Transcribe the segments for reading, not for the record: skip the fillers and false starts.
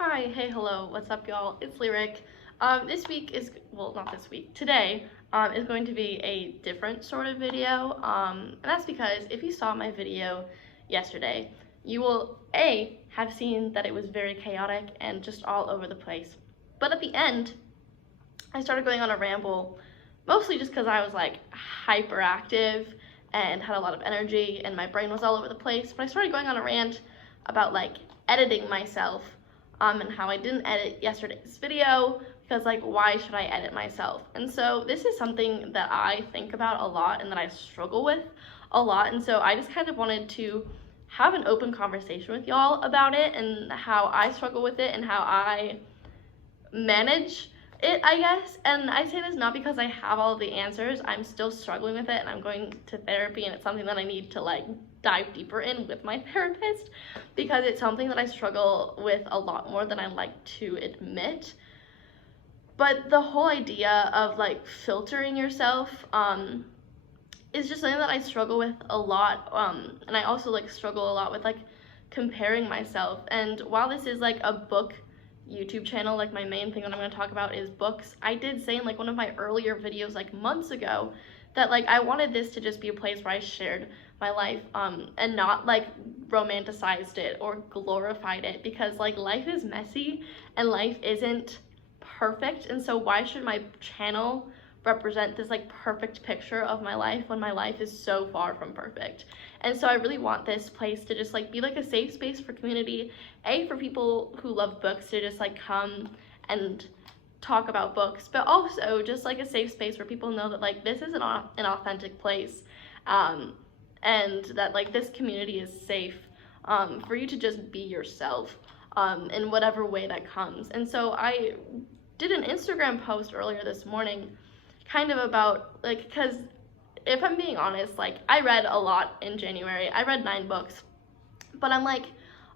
Hi, hey, hello, what's up, y'all? It's Lyric. This week is, well, not this week, today is going to be a different sort of video, and that's because if you saw my video yesterday, you will, A, have seen that it was very chaotic and just all over the place, but at the end, I started going on a ramble, mostly just because I was, like, hyperactive and had a lot of energy, and my brain was all over the place, but I started going on a rant about, like, editing myself, and how I didn't edit yesterday's video because, like, why should I edit myself? And so this is something that I think about a lot and that I struggle with a lot, and so I just kind of wanted to have an open conversation with y'all about it and how I struggle with it and how I manage it, I guess. And I say this not because I have all of the answers. I'm still struggling with it, and I'm going to therapy, and it's something that I need to, like, dive deeper in with my therapist because it's something that I struggle with a lot more than I like to admit. But the whole idea of, like, filtering yourself is just something that I struggle with a lot, and I also, like, struggle a lot with, like, comparing myself. And while this is, like, a book YouTube channel, like, my main thing that I'm going to talk about is books, I did say in, like, one of my earlier videos, like, months ago, that, like, I wanted this to just be a place where I shared my life, and not, like, romanticized it or glorified it, because, like, life is messy and life isn't perfect, and so why should my channel represent this, like, perfect picture of my life when my life is so far from perfect? And so I really want this place to just, like, be, like, a safe space for community, for people who love books to just, like, come and talk about books, but also just, like, a safe space where people know that, like, this is an authentic place, and that, like, this community is safe for you to just be yourself in whatever way that comes. And so I did an Instagram post earlier this morning kind of about, like, because if I'm being honest, like, I read a lot in January. I read 9 books, but I'm, like,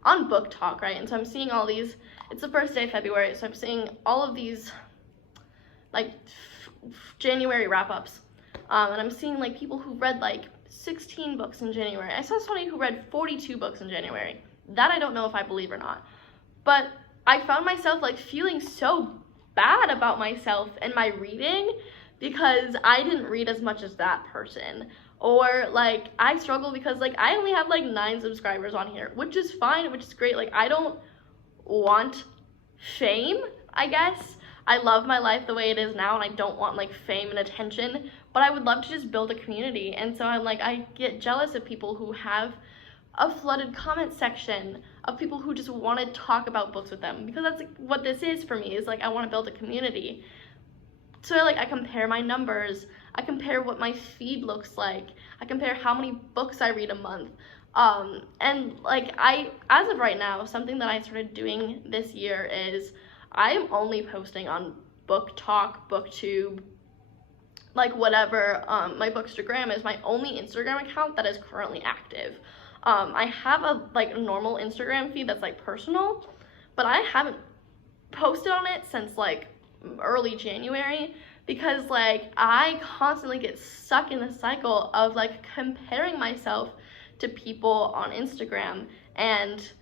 on Book Talk, right? And so I'm seeing all these, it's the first day of February, so I'm seeing all of these, like, January wrap-ups, and I'm seeing, like, people who read, like, 16 books in January. I saw somebody who read 42 books in January. That I don't know if I believe or not. But I found myself, like, feeling so bad about myself and my reading because I didn't read as much as that person. Or, like, I struggle because, like, I only have, like, 9 subscribers on here, which is fine, which is great. Like, I don't want fame, I guess. I love my life the way it is now, and I don't want, like, fame and attention, but I would love to just build a community. And so I'm, like, I get jealous of people who have a flooded comment section of people who just want to talk about books with them, because that's, like, what this is for me, is, like, I want to build a community. So, like, I compare my numbers, I compare what my feed looks like, I compare how many books I read a month, and, like, as of right now, something that I started doing this year is I am only posting on Book Talk, BookTube, like, whatever. My Bookstagram is my only Instagram account that is currently active. I have a, like, normal Instagram feed that's, like, personal, but I haven't posted on it since, like, early January because, like, I constantly get stuck in the cycle of, like, comparing myself to people on Instagram and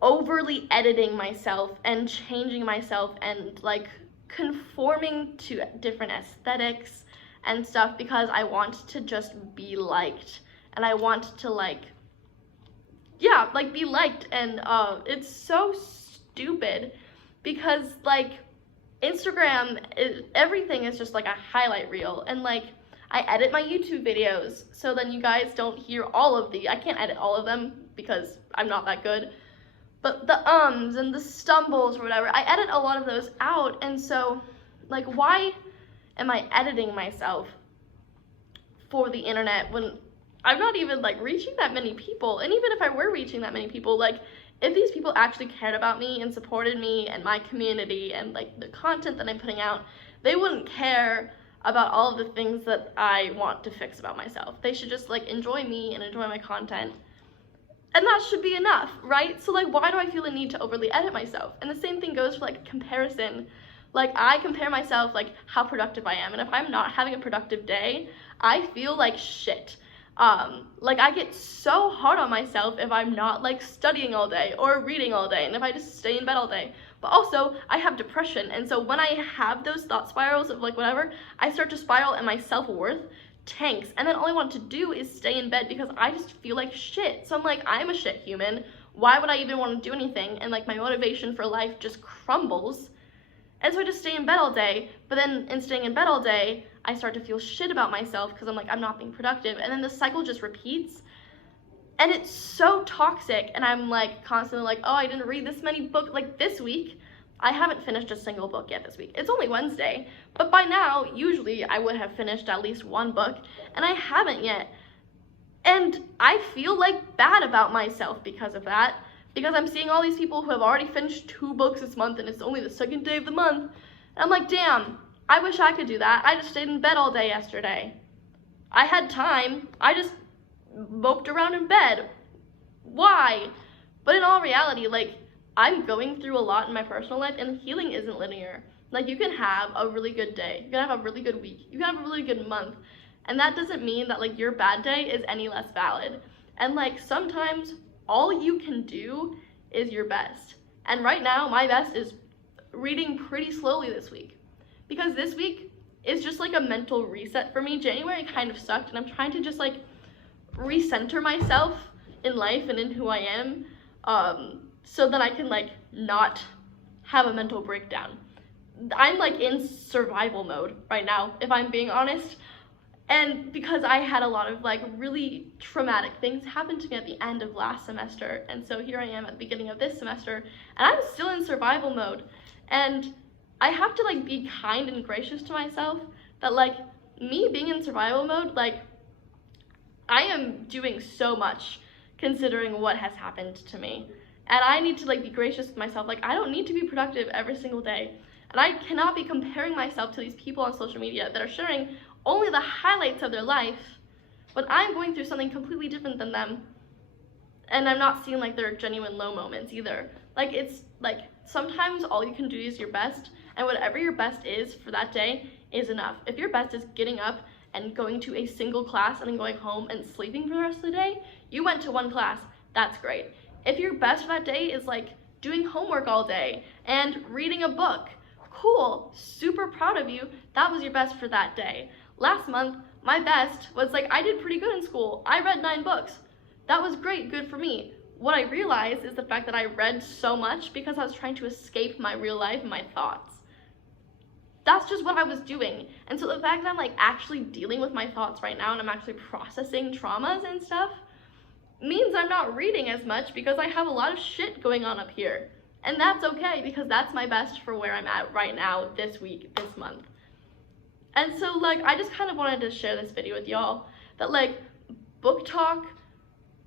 overly editing myself and changing myself and, like, conforming to different aesthetics and stuff because I want to just be liked, and I want to, like, yeah, like, be liked. And it's so stupid because, like, Instagram everything is just, like, a highlight reel, and, like, I edit my YouTube videos so then you guys don't hear all of I can't edit all of them because I'm not that good, but the ums and the stumbles or whatever, I edit a lot of those out. And so, like, why am I editing myself for the internet when I'm not even, like, reaching that many people? And even if I were reaching that many people, like, if these people actually cared about me and supported me and my community and, like, the content that I'm putting out, they wouldn't care about all of the things that I want to fix about myself. They should just, like, enjoy me and enjoy my content. And that should be enough, right? So, like, why do I feel the need to overly edit myself? And the same thing goes for, like, comparison. Like, I compare myself, like, how productive I am. And if I'm not having a productive day, I feel like shit. Like, I get so hard on myself if I'm not, like, studying all day or reading all day, and if I just stay in bed all day. But also, I have depression, and so when I have those thought spirals of, like, whatever, I start to spiral and my self-worth tanks, and then all I want to do is stay in bed because I just feel like shit. So I'm like, I'm a shit human. Why would I even want to do anything? And, like, my motivation for life just crumbles. And so I just stay in bed all day, but then in staying in bed all day, I start to feel shit about myself because I'm like, I'm not being productive, and then the cycle just repeats, and it's so toxic, and I'm like constantly like, oh, I didn't read this many books. Like this week, I haven't finished a single book yet this week. It's only Wednesday, but by now, usually I would have finished at least one book, and I haven't yet, and I feel like bad about myself because of that, because I'm seeing all these people who have already finished 2 books this month, and it's only the 2nd day of the month, and I'm like, damn, I wish I could do that. I just stayed in bed all day yesterday. I had time. I just moped around in bed. Why? But in all reality, like, I'm going through a lot in my personal life, and healing isn't linear. Like, you can have a really good day. You can have a really good week. You can have a really good month. And that doesn't mean that, like, your bad day is any less valid. And, like, sometimes all you can do is your best. And right now, my best is reading pretty slowly this week. Because this week is just like a mental reset for me. January kind of sucked, and I'm trying to just like recenter myself in life and in who I am, so that I can like not have a mental breakdown. I'm like in survival mode right now, if I'm being honest. And because I had a lot of like really traumatic things happen to me at the end of last semester, and so here I am at the beginning of this semester, and I'm still in survival mode. And I have to like be kind and gracious to myself that like me being in survival mode, like I am doing so much considering what has happened to me. And I need to like be gracious with myself. Like, I don't need to be productive every single day. And I cannot be comparing myself to these people on social media that are sharing only the highlights of their life when I'm going through something completely different than them. And I'm not seeing like their genuine low moments either. Like, it's like sometimes all you can do is your best, and whatever your best is for that day is enough. If your best is getting up and going to a single class and then going home and sleeping for the rest of the day, you went to one class, that's great. If your best for that day is like doing homework all day and reading a book, cool, super proud of you, that was your best for that day. Last month, my best was like, I did pretty good in school. I read 9 books. That was great, good for me. What I realized is the fact that I read so much because I was trying to escape my real life and my thoughts. That's just what I was doing. And so the fact that I'm like actually dealing with my thoughts right now and I'm actually processing traumas and stuff means I'm not reading as much because I have a lot of shit going on up here. And that's okay because that's my best for where I'm at right now, this week, this month. And so like I just kind of wanted to share this video with y'all that like book talk,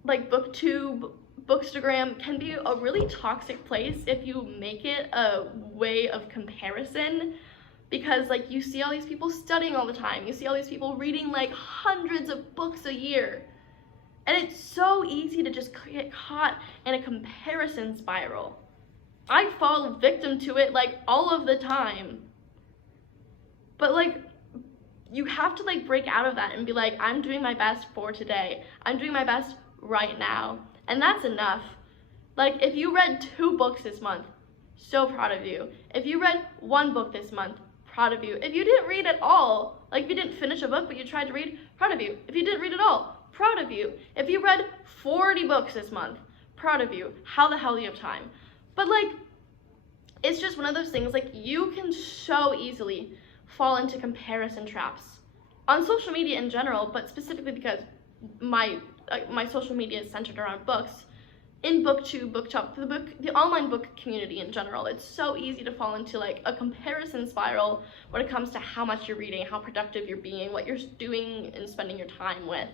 like booktube, bookstagram can be a really toxic place if you make it a way of comparison. Because like you see all these people studying all the time, you see all these people reading like hundreds of books a year, and it's so easy to just get caught in a comparison spiral. I fall victim to it like all of the time. But like you have to like break out of that and be like, I'm doing my best for today. I'm doing my best right now. And that's enough. Like if you read 2 books this month, so proud of you. If you read 1 book this month, proud of you. If you didn't read at all, like if you didn't finish a book but you tried to read, proud of you. If you didn't read at all, proud of you. If you read 40 books this month, proud of you. How the hell do you have time? But like, it's just one of those things, like you can so easily fall into comparison traps on social media in general, but specifically because my social media is centered around books. In booktube, booktube, the online book community in general, it's so easy to fall into like a comparison spiral when it comes to how much you're reading, how productive you're being, what you're doing and spending your time with.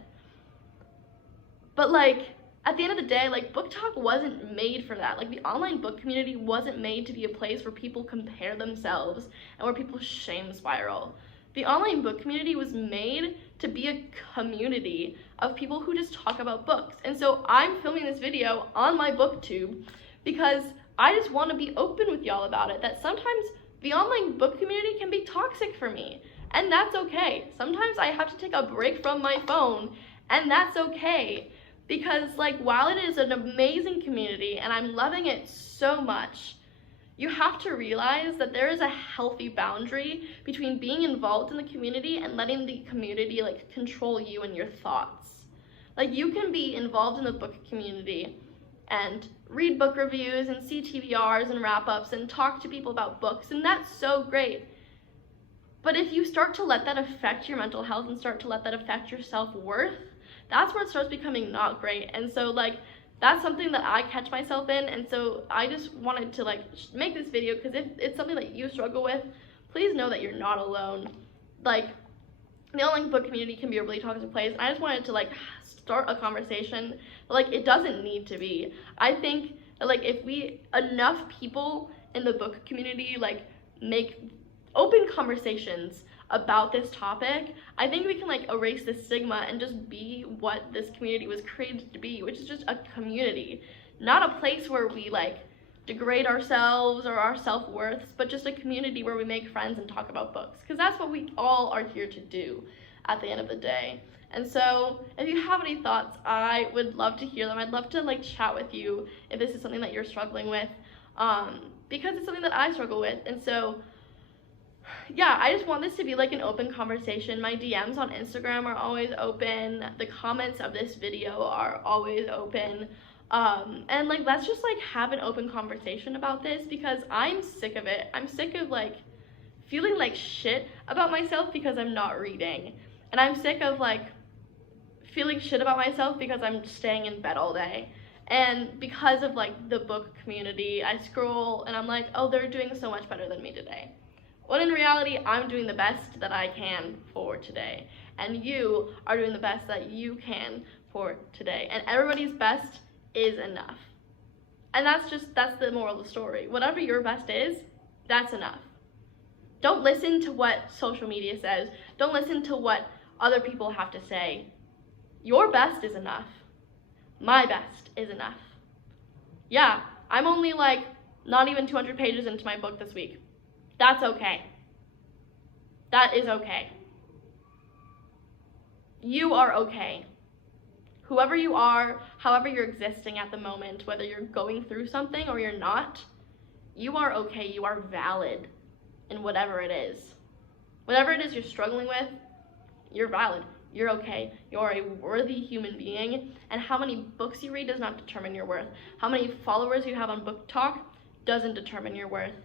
But like at the end of the day, like book talk wasn't made for that. Like the online book community wasn't made to be a place where people compare themselves and where people shame spiral. The online book community was made to be a community of people who just talk about books. And so I'm filming this video on my booktube because I just want to be open with y'all about it, that sometimes the online book community can be toxic for me, and that's okay. Sometimes I have to take a break from my phone And that's okay, because like while it is an amazing community and I'm loving it so much, you have to realize that there is a healthy boundary between being involved in the community and letting the community like control you and your thoughts. Like you can be involved in the book community and read book reviews and see TBRs and wrap-ups and talk to people about books, and that's so great. But if you start to let that affect your mental health and start to let that affect your self-worth, that's where it starts becoming not great. And so like that's something that I catch myself in, and so I just wanted to like make this video because if it's something that you struggle with, please know that you're not alone. Like the online book community can be a really toxic place, and I just wanted to like start a conversation, but like it doesn't need to be. I think that like if enough people in the book community like make open conversations about this topic, I think we can like erase the stigma and just be what this community was created to be, which is just a community, not a place where we like degrade ourselves or our self-worth, but just a community where we make friends and talk about books, because that's what we all are here to do at the end of the day. And so if you have any thoughts, I would love to hear them. I'd love to like chat with you if this is something that you're struggling with, because it's something that I struggle with. And so yeah, I just want this to be like an open conversation. My DMs on Instagram are always open. The comments of this video are always open. And like, let's just like have an open conversation about this, because I'm sick of it. I'm sick of like feeling like shit about myself because I'm not reading. And I'm sick of like feeling shit about myself because I'm staying in bed all day. And because of like the book community, I scroll and I'm like, oh, they're doing so much better than me today. When in reality, I'm doing the best that I can for today. And you are doing the best that you can for today. And everybody's best is enough. And that's the moral of the story. Whatever your best is, that's enough. Don't listen to what social media says. Don't listen to what other people have to say. Your best is enough. My best is enough. Yeah, I'm only like not even 200 pages into my book this week. That's okay. That is okay. You are okay. Whoever you are, however you're existing at the moment, whether you're going through something or you're not, you are okay. You are valid in whatever it is. Whatever it is you're struggling with, you're valid. You're okay. You're a worthy human being. And how many books you read does not determine your worth. How many followers you have on Book Talk doesn't determine your worth.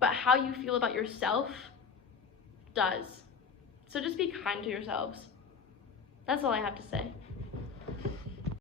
But how you feel about yourself does. So just be kind to yourselves. That's all I have to say.